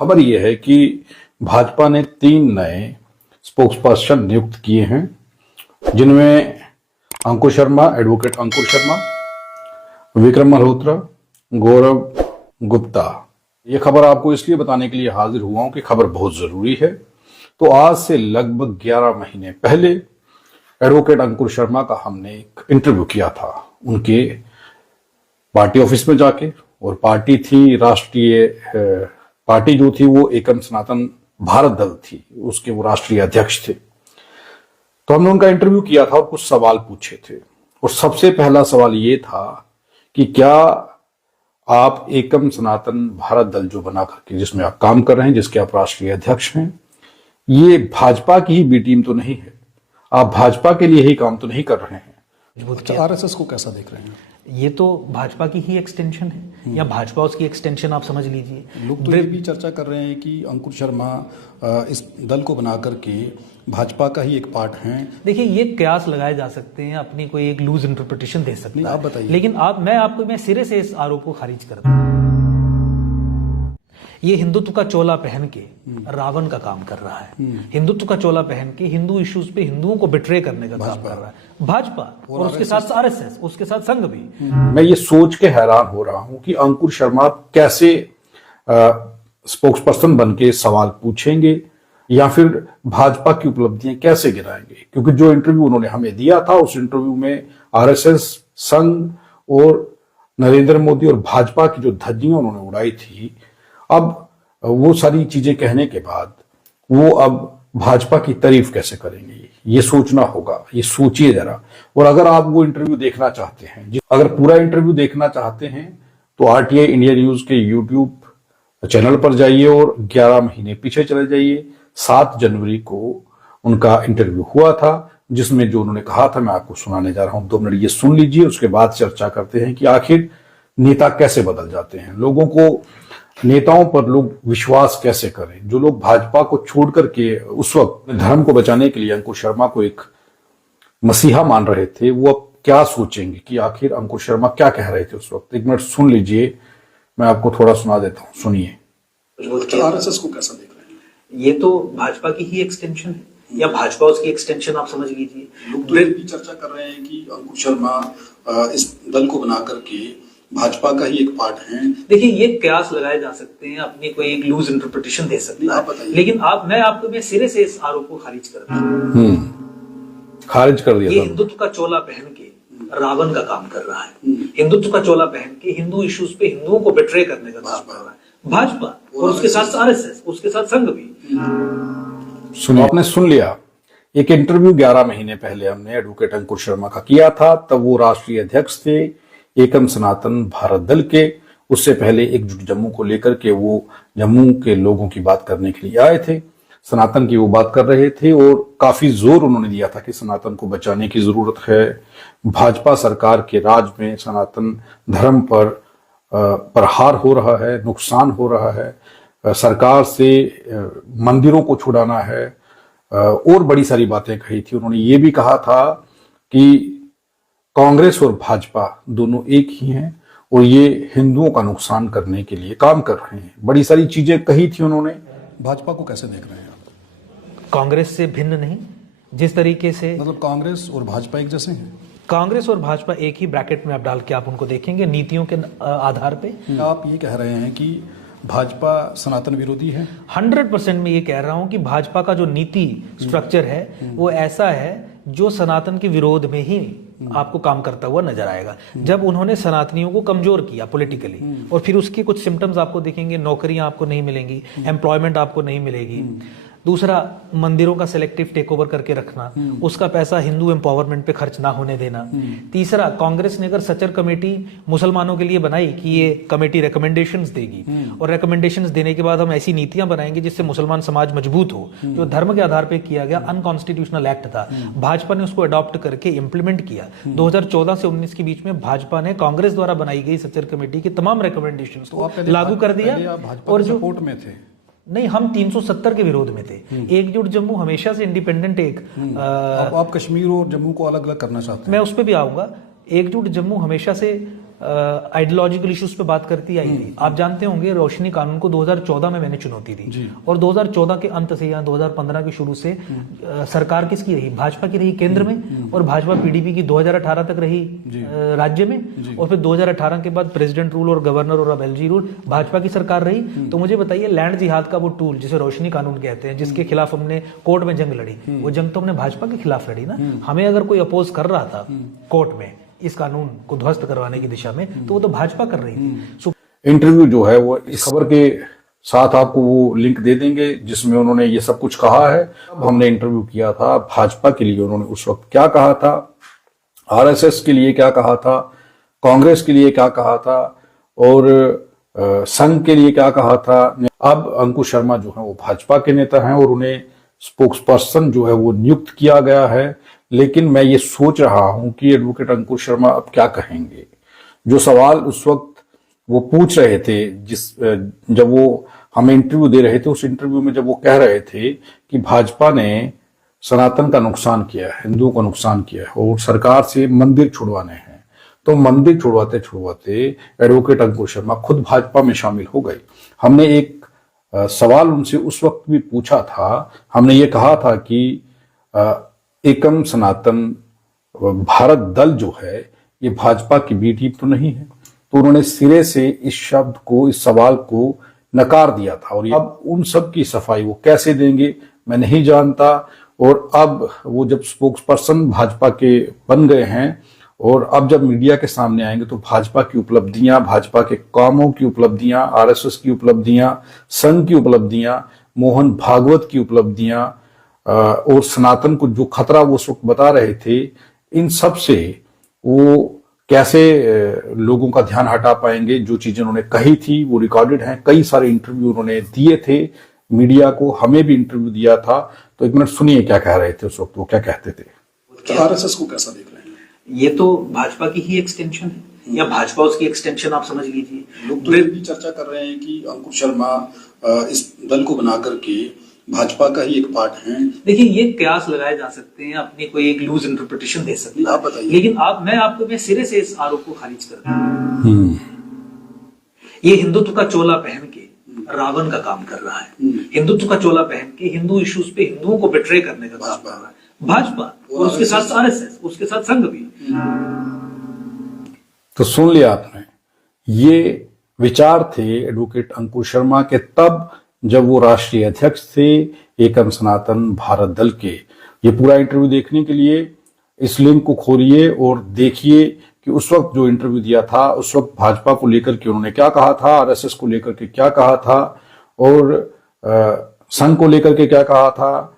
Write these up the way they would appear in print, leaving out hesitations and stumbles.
खबर यह है कि भाजपा ने 3 नए स्पोक्स पर्सन नियुक्त किए हैं, जिनमें अंकुर शर्मा, एडवोकेट अंकुर शर्मा, विक्रम मल्होत्रा, गौरव गुप्ता। ये खबर आपको इसलिए बताने के लिए हाजिर हुआ हूं कि खबर बहुत जरूरी है। तो आज से लगभग 11 महीने पहले एडवोकेट अंकुर शर्मा का हमने एक इंटरव्यू किया था उनके पार्टी ऑफिस में जाके, और पार्टी थी राष्ट्रीय पार्टी जो थी वो एकम सनातन भारत दल थी, उसके वो राष्ट्रीय अध्यक्ष थे। तो हमने उनका इंटरव्यू किया था और कुछ सवाल पूछे थे, और सबसे पहला सवाल ये था कि क्या आप एकम सनातन भारत दल जो बना करके जिसमें आप काम कर रहे हैं, जिसके आप राष्ट्रीय अध्यक्ष हैं, ये भाजपा की ही बी टीम तो नहीं है? आप भाजपा के लिए ही काम तो नहीं कर रहे हैं? अच्छा, आरएसएस को कैसा देख रहे हैं? ये तो भाजपा की ही एक्सटेंशन है, या भाजपा उसकी एक्सटेंशन आप समझ लीजिए। लोग तो ये भी चर्चा कर रहे हैं कि अंकुर शर्मा इस दल को बना करके भाजपा का ही एक पार्ट हैं। देखिए, ये कयास लगाए जा सकते हैं, अपनी कोई एक लूज इंटरप्रिटेशन दे सकते हैं। आप बताइए। लेकिन मैं सिरे से इस आरोप को खारिज करता हूं। ये हिंदुत्व का चोला पहन के रावण का काम कर रहा है। हिंदुत्व का चोला पहन के हिंदू इश्यूज पे हिंदुओं को बिट्रे करने का काम कर रहा है भाजपा, और उसके साथ आरएसएस, उसके साथ संघ भी। मैं ये सोच के हैरान हो रहा हूं कि अंकुर शर्मा कैसे स्पोक्स पर्सन बन के सवाल पूछेंगे, या फिर भाजपा की उपलब्धियां कैसे गिनाएंगे, क्योंकि जो इंटरव्यू उन्होंने हमें दिया था उस इंटरव्यू में आरएसएस, संघ और नरेंद्र मोदी और भाजपा की जो धज्जियां उन्होंने उड़ाई थी, अब वो सारी चीजें कहने के बाद वो अब भाजपा की तारीफ कैसे करेंगे? ये सोचना होगा, ये सोचिए जरा। और अगर आप वो इंटरव्यू देखना चाहते हैं, अगर पूरा इंटरव्यू देखना चाहते हैं, तो आरटीआई इंडिया न्यूज के यूट्यूब चैनल पर जाइए और 11 महीने पीछे चले जाइए। 7 जनवरी को उनका इंटरव्यू हुआ था, जिसमें जो उन्होंने कहा था मैं आपको सुनाने जा रहा हूं। 2 मिनट ये सुन लीजिए, उसके बाद चर्चा करते हैं कि आखिर नेता कैसे बदल जाते हैं, लोगों को, नेताओं पर लोग विश्वास कैसे करें। जो लोग भाजपा को छोड़ करके उस वक्त धर्म को बचाने के लिए अंकुर शर्मा को एक मसीहा मान रहे थे, वो अब क्या सोचेंगे कि आखिर अंकुर शर्मा क्या कह रहे थे उस वक्त। 1 मिनट सुन लीजिए, मैं आपको थोड़ा सुना देता हूं, सुनिए। आरएसएस को कैसा देख रहे हैं? ये तो भाजपा की ही एक्सटेंशन है, या भाजपा उसकी एक्सटेंशन आप समझ लीजिए। लोग तो ये भी चर्चा कर रहे हैं कि अंकुर शर्मा इस दल को बना करके भाजपा का ही एक पार्ट हैं। देखिए, ये कयास लगाए जा सकते हैं, अपनी कोई एक लूज इंटरप्रिटेशन दे सकते हैं। लेकिन मैं सिरे से इस आरोप को खारिज करता हूं। खारिज कर दिया। ये हिंदुत्व का चोला पहन के रावण का काम कर रहा है। हिंदुत्व का चोला पहन के हिंदू इश्यूज पे हिंदुओं को बिट्रे करने का काम कर रहा है भाजपा, और उसके साथ आरएसएस, उसके साथ संघ भी। सुनो, आपने सुन लिया। एक इंटरव्यू 11 महीने पहले हमने एडवोकेट अंकुर शर्मा का किया था, तब वो राष्ट्रीय अध्यक्ष थे एकम सनातन भारत दल के। उससे पहले एकजुट जम्मू को लेकर के वो जम्मू के लोगों की बात करने के लिए आए थे, सनातन की वो बात कर रहे थे, और काफी जोर उन्होंने दिया था कि सनातन को बचाने की जरूरत है। भाजपा सरकार के राज में सनातन धर्म पर प्रहार हो रहा है, नुकसान हो रहा है, सरकार से मंदिरों को छुड़ाना है, और बड़ी सारी बातें कही थी। उन्होंने ये भी कहा था कि कांग्रेस और भाजपा दोनों एक ही हैं, और ये हिंदुओं का नुकसान करने के लिए काम कर रहे हैं। बड़ी सारी चीजें कही थी उन्होंने। भाजपा को कैसे देख रहे हैं आप? कांग्रेस से भिन्न नहीं, जिस तरीके से, मतलब कांग्रेस और भाजपा एक जैसे हैं? कांग्रेस और भाजपा एक ही ब्रैकेट में आप डाल के आप उनको देखेंगे नीतियों के आधार पे। आप ये कह रहे हैं कि भाजपा सनातन विरोधी है? 100% मैं ये कह रहा हूं कि भाजपा का जो नीति स्ट्रक्चर है वो ऐसा है जो सनातन के विरोध में ही आपको काम करता हुआ नजर आएगा। जब उन्होंने सनातनियों को कमजोर किया पॉलिटिकली, और फिर उसके कुछ सिम्टम्स आपको दिखेंगे, नौकरियां आपको नहीं मिलेंगी, एम्प्लॉयमेंट आपको नहीं मिलेगी, दूसरा मंदिरों का सिलेक्टिव टेक ओवर करके रखना, उसका पैसा हिंदू एम्पावरमेंट पे खर्च ना होने देना। तीसरा, कांग्रेस ने अगर सचर कमेटी मुसलमानों के लिए बनाई कि ये कमेटी रिकमेंडेशंस देगी और रिकमेंडेशंस देने के बाद हम ऐसी नीतियां बनाएंगे जिससे मुसलमान समाज मजबूत हो, जो धर्म के आधार पर किया गया अनकॉन्स्टिट्यूशनल एक्ट था, भाजपा ने उसको अडॉप्ट करके इंप्लीमेंट किया। 2014 से 19 के बीच में भाजपा ने कांग्रेस द्वारा बनाई गई सचर कमेटी की तमाम रिकमेंडेशंस को लागू कर दिया। और जो सपोर्ट में थे नहीं, हम 370 के विरोध में थे। एकजुट जम्मू हमेशा से इंडिपेंडेंट एक आप कश्मीर और जम्मू को अलग अलग करना चाहते हैं? मैं उस पर भी आऊंगा। एकजुट जम्मू हमेशा से आइडियोलॉजिकल इश्यूज पे बात करती आई थी। आप जानते होंगे रोशनी कानून को 2014 में मैंने चुनौती दी और 2014 के अंत से या 2015 के शुरू से सरकार किसकी रही, भाजपा की रही केंद्र में, और भाजपा पीडीपी की 2018 तक रही राज्य में, और फिर 2018 के बाद प्रेसिडेंट रूल और गवर्नर और अब एलजी रूल भाजपा की सरकार रही। तो मुझे बताइए, लैंड जिहाद का वो टूल जिसे रोशनी कानून कहते हैं, जिसके खिलाफ हमने कोर्ट में जंग लड़ी, वो जंग तो हमने भाजपा के खिलाफ लड़ी ना। हमें अगर कोई अपोज कर रहा था कोर्ट में इस कानून को ध्वस्त करवाने की दिशा में, तो वो तो भाजपा कर रही थी। इंटरव्यू जो है वो इस खबर के साथ आपको वो लिंक दे देंगे जिसमें उन्होंने ये सब कुछ कहा है। अब हमने इंटरव्यू किया था भाजपा के लिए, उन्होंने उस वक्त क्या कहा था, आरएसएस के लिए क्या कहा था, कांग्रेस के लिए क्या कहा था और संघ के लिए क्या कहा था। अब अंकुश शर्मा जो है वो भाजपा के नेता हैं और उन्हें स्पोक्स पर्सन जो है वो नियुक्त किया गया है। लेकिन मैं ये सोच रहा हूं कि एडवोकेट अंकुश शर्मा अब क्या कहेंगे। जो सवाल उस वक्त वो पूछ रहे थे, जब वो हमें इंटरव्यू दे रहे थे, उस इंटरव्यू में जब वो कह रहे थे कि भाजपा ने सनातन का नुकसान किया है, हिंदुओं का नुकसान किया है और सरकार से मंदिर छुड़वाने हैं, तो मंदिर छुड़वाते छुड़वाते एडवोकेट अंकुश शर्मा खुद भाजपा में शामिल हो गए। हमने एक सवाल उनसे उस वक्त भी पूछा था, हमने ये कहा था कि एकम सनातन भारत दल जो है ये भाजपा की बी टीम तो नहीं है, तो उन्होंने सिरे से इस शब्द को, इस सवाल को नकार दिया था। और अब उन सब की सफाई वो कैसे देंगे मैं नहीं जानता। और अब वो जब स्पोक्स पर्सन भाजपा के बन गए हैं और अब जब मीडिया के सामने आएंगे तो भाजपा की उपलब्धियां, भाजपा के कामों की उपलब्धियां, आरएसएस की उपलब्धियां, संघ की उपलब्धियां, मोहन भागवत की उपलब्धियां और सनातन को जो खतरा वो उस वक्त बता रहे थे, इन सब से वो कैसे लोगों का ध्यान हटा पाएंगे। जो चीजें उन्होंने कही थी वो रिकॉर्डेड हैं, कई सारे इंटरव्यू उन्होंने दिए थे मीडिया को, हमें भी इंटरव्यू दिया था। तो एक मिनट सुनिए क्या कह रहे थे उस वक्त, वो क्या कहते थे। आरएसएस को कैसा देख रहे हैं? ये तो भाजपा की ही एक्सटेंशन है या भाजपा उसकी एक्सटेंशन आप समझ लीजिए। लोग तो ये भी चर्चा कर रहे हैं कि अंकुश शर्मा इस दल को बना करके भाजपा का ही एक पार्ट है। देखिए, ये कयास लगाए जा सकते हैं, अपनी कोई एक लूज इंटरप्रिटेशन दे सकते हैं, आप बताइए। लेकिन मैं सिरे से इस आरोप को खारिज करता हूं। ये हिंदुत्व का चोला पहन के रावण का काम कर रहा है, हिंदुत्व का चोला पहन के हिंदू इश्यूज पे हिंदुओं को बिट्रे करने का काम कर रहा है भाजपा, और उसके साथ आरएसएस, उसके साथ संघ भी। तो सुन लिया आपने, ये विचार थे एडवोकेट अंकुश शर्मा के तब जब वो राष्ट्रीय अध्यक्ष थे एकम सनातन भारत दल के। ये पूरा इंटरव्यू देखने के लिए इस लिंक को खोलिए और देखिए कि उस वक्त जो इंटरव्यू दिया था, उस वक्त भाजपा को लेकर के उन्होंने क्या कहा था, आरएसएस को लेकर के क्या कहा था और संघ को लेकर के क्या कहा था,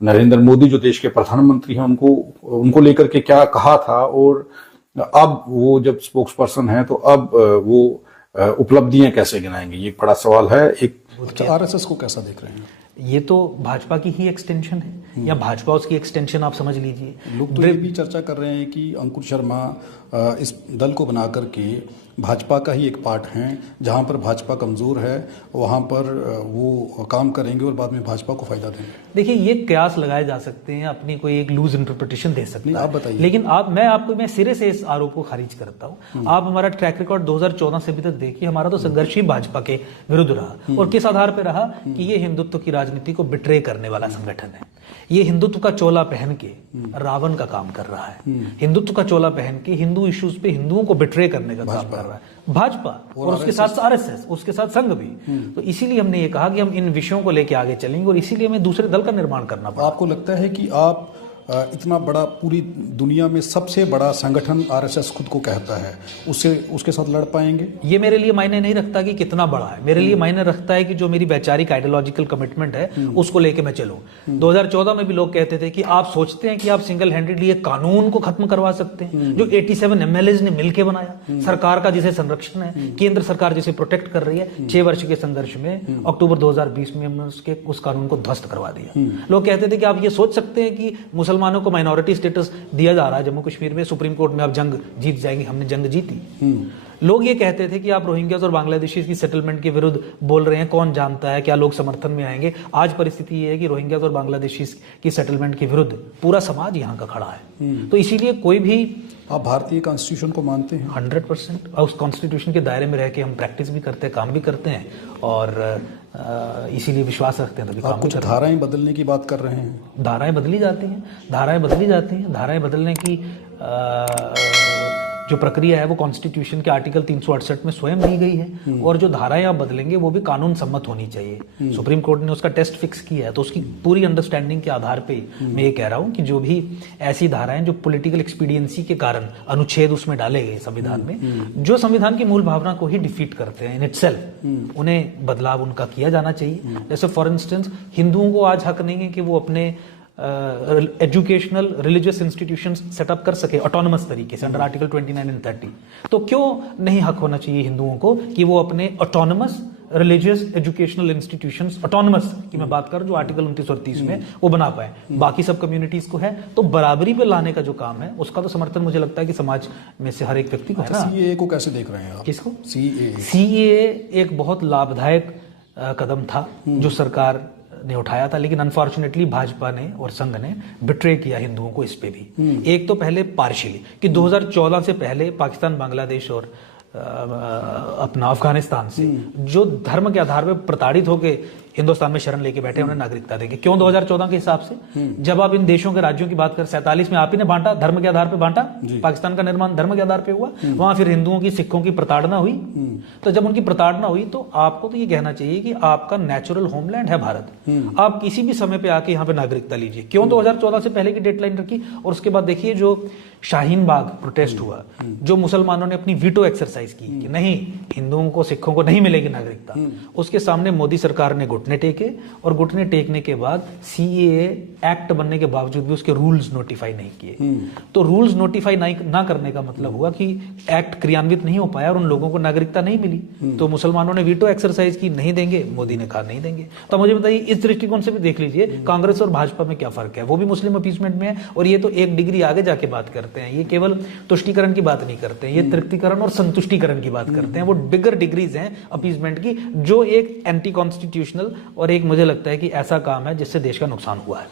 नरेंद्र मोदी जो देश के प्रधानमंत्री हैं उनको लेकर के क्या कहा था, और अब वो जब स्पोक्स पर्सन है तो अब वो उपलब्धियां कैसे गिनाएंगे, ये एक बड़ा सवाल है। एक आरएसएस को कैसा देख रहे हैं? ये तो भाजपा की ही एक्सटेंशन है या भाजपा उसकी एक्सटेंशन आप समझ लीजिए। लोग तो ये भी चर्चा कर रहे हैं कि अंकुश शर्मा इस दल को बना करके भाजपा का ही एक पार्ट हैं, जहां पर भाजपा कमजोर है वहां पर वो काम करेंगे और बाद में भाजपा को फायदा देंगे। देखिए, ये कयास लगाए जा सकते हैं, अपनी कोई एक लूज इंटरप्रिटेशन दे सकते हैं, आप बताइए। लेकिन मैं सिरे से इस आरोप को खारिज करता हूं। आप हमारा ट्रैक रिकॉर्ड 2014 से अभी तक देखिए, हमारा तो संघर्ष ही भाजपा के विरुद्ध रहा और किस आधार पर रहा कि ये हिंदुत्व की राजनीति को बिट्रे करने वाला संगठन है, ये हिंदुत्व का चोला पहन के रावण का काम कर रहा है, हिंदुत्व का चोला पहन के हिंदू इश्यूज पे हिंदुओं को बिट्रे करने का काम कर रहा है भाजपा, और उसके साथ आरएसएस, उसके साथ संघ भी। तो इसीलिए हमने ये कहा कि हम इन विषयों को लेकर आगे चलेंगे और इसीलिए हमें दूसरे दल का निर्माण करना पड़ा। आपको लगता है कि आप इतना बड़ा, पूरी दुनिया में सबसे बड़ा संगठन आरएसएस खुद को कहता है, उसके साथ लड़ पाएंगे? ये मेरे लिए मायने नहीं रखता कि कितना बड़ा है, मेरे लिए मायने रखता है कि जो मेरी वैचारिक आइडियोलॉजिकल कमिटमेंट है उसको लेके मैं चलूं। 2014 में भी लोग कहते थे कि आप सोचते हैं कि आप सिंगल हैंडेडली एक कानून को खत्म करवा सकते हैं जो 87 एमएलएज ने मिलकर बनाया, सरकार का जिसे संरक्षण है, केंद्र सरकार जिसे प्रोटेक्ट कर रही है। 6 वर्ष के संघर्ष में अक्टूबर 2020 में हमने उस कानून को ध्वस्त करवा दिया। लोग कहते थे कि आप ये सोच सकते हैं कि मुसलमानों को माइनॉरिटी स्टेटस दिया जा रहा है जम्मू कश्मीर में, सुप्रीम कोर्ट में आप जंग जीत जाएंगे, हमने जंग जीती। लोग ये कहते थे कि आप रोहिंग्यास और बांग्लादेशी की सेटलमेंट के विरुद्ध बोल रहे हैं, कौन जानता है क्या लोग समर्थन में आएंगे। आज परिस्थिति ये है कि रोहिंग्यास और बांग्लादेशी की सेटलमेंट के विरुद्ध पूरा समाज यहाँ का खड़ा है। तो इसीलिए कोई भी, आप भारतीय कॉन्स्टिट्यूशन को मानते हैं? 100%, और उस कॉन्स्टिट्यूशन के दायरे में रह के हम प्रैक्टिस भी करते हैं, काम भी करते हैं, और इसीलिए विश्वास रखते हैं तभी आप काम कुछ करते हैं। धाराएं बदलने की बात कर रहे हैं? धाराएं बदली जाती हैं, धाराएं बदली जाती हैं। धाराएं बदलने की जो प्रक्रिया है वो कॉन्स्टिट्यूशन के आर्टिकल 368 में स्वयं दी गई है, और जो धाराएं आप बदलेंगे वो भी कानून सम्मत होनी चाहिए। सुप्रीम कोर्ट ने उसका टेस्ट फिक्स किया है, तो उसकी पूरी अंडरस्टैंडिंग के आधार पे मैं ये कह रहा हूँ कि जो भी ऐसी धाराएं जो पॉलिटिकल एक्सपीडियंसी के कारण अनुच्छेद उसमें डाले गए संविधान में, जो संविधान की मूल भावना को ही डिफीट करते हैं इन इटसेल्फ, उन्हें बदलाव उनका किया जाना चाहिए। जैसे फॉर इंस्टेंस, हिंदुओं को आज हक नहीं है कि वो अपने एजुकेशनल रिलीजियस इंस्टीट्यूशंस सेटअप कर सके ऑटोनमस तरीके से अंडर आर्टिकल 29 एंड 30। तो क्यों नहीं हक होना चाहिए हिंदुओं को कि वो अपने autonomous religious educational institutions, autonomous की मैं बात कर जो आर्टिकल 29 और 30 में वो बना पाए, बाकी सब कम्युनिटीज को है। तो बराबरी पे लाने का जो काम है उसका तो समर्थन मुझे लगता है कि समाज में से हर एक व्यक्ति को है ना। सीएए को कैसे देख रहे हैं आप? किसको? सीएए एक बहुत लाभदायक कदम था जो सरकार ने उठाया था, लेकिन अनफॉर्चुनेटली भाजपा ने और संघ ने बिट्रे किया हिंदुओं को इस पे भी। एक तो पहले पार्शियली कि 2014 से पहले पाकिस्तान, बांग्लादेश और अपना अफगानिस्तान से जो धर्म के आधार पर प्रताड़ित होकर हिंदुस्तान में शरण लेके बैठे उन्हें नागरिकता देंगे। क्यों 2014 के हिसाब से? जब आप इन देशों के राज्यों की बात कर, 47 में आप ही ने बांटा, धर्म के आधार पे बांटा, पाकिस्तान का निर्माण धर्म के आधार पे हुआ, वहां फिर हिंदुओं की, सिखों की प्रताड़ना हुई। तो जब उनकी प्रताड़ना हुई तो आपको तो ये कहना चाहिए कि आपका नेचुरल होमलैंड है भारत, आप किसी भी समय पे आके यहाँ पे नागरिकता लीजिए। क्यों 2014 से पहले की डेडलाइन रखी? और उसके बाद देखिए जो शाहीन बाग प्रोटेस्ट हुआ, जो मुसलमानों ने अपनी वीटो एक्सरसाइज की कि नहीं, हिंदुओं को, सिखों को नहीं मिलेगी नागरिकता, उसके सामने मोदी सरकार ने घुटने टेके, और घुटने टेकने के बाद सीएए एक्ट बनने के बावजूद भी उसके रूल्स नोटिफाई नहीं किए। तो रूल्स नोटिफाई ना करने का मतलब हुआ कि एक्ट क्रियान्वित नहीं हो पाया और उन लोगों को नागरिकता नहीं मिली। तो मुसलमानों ने वीटो एक्सरसाइज की, नहीं देंगे, मोदी ने कहा नहीं देंगे। तो मुझे बताइए, इस दृष्टिकोण से भी देख लीजिए कांग्रेस और भाजपा में क्या फर्क है। वो भी मुस्लिम अपीसमेंट में है, और ये तो एक डिग्री आगे जाके बात करते हैं। ये केवल तुष्टीकरण की बात नहीं करते हैं, ये तृप्तिकरण और संतुष्टीकरण की बात करते हैं। वो बिगर डिग्रीज हैं अपीसमेंट की, जो एक एंटी कॉन्स्टिट्यूशनल और एक, मुझे लगता है कि ऐसा काम है जिससे देश का नुकसान हुआ है।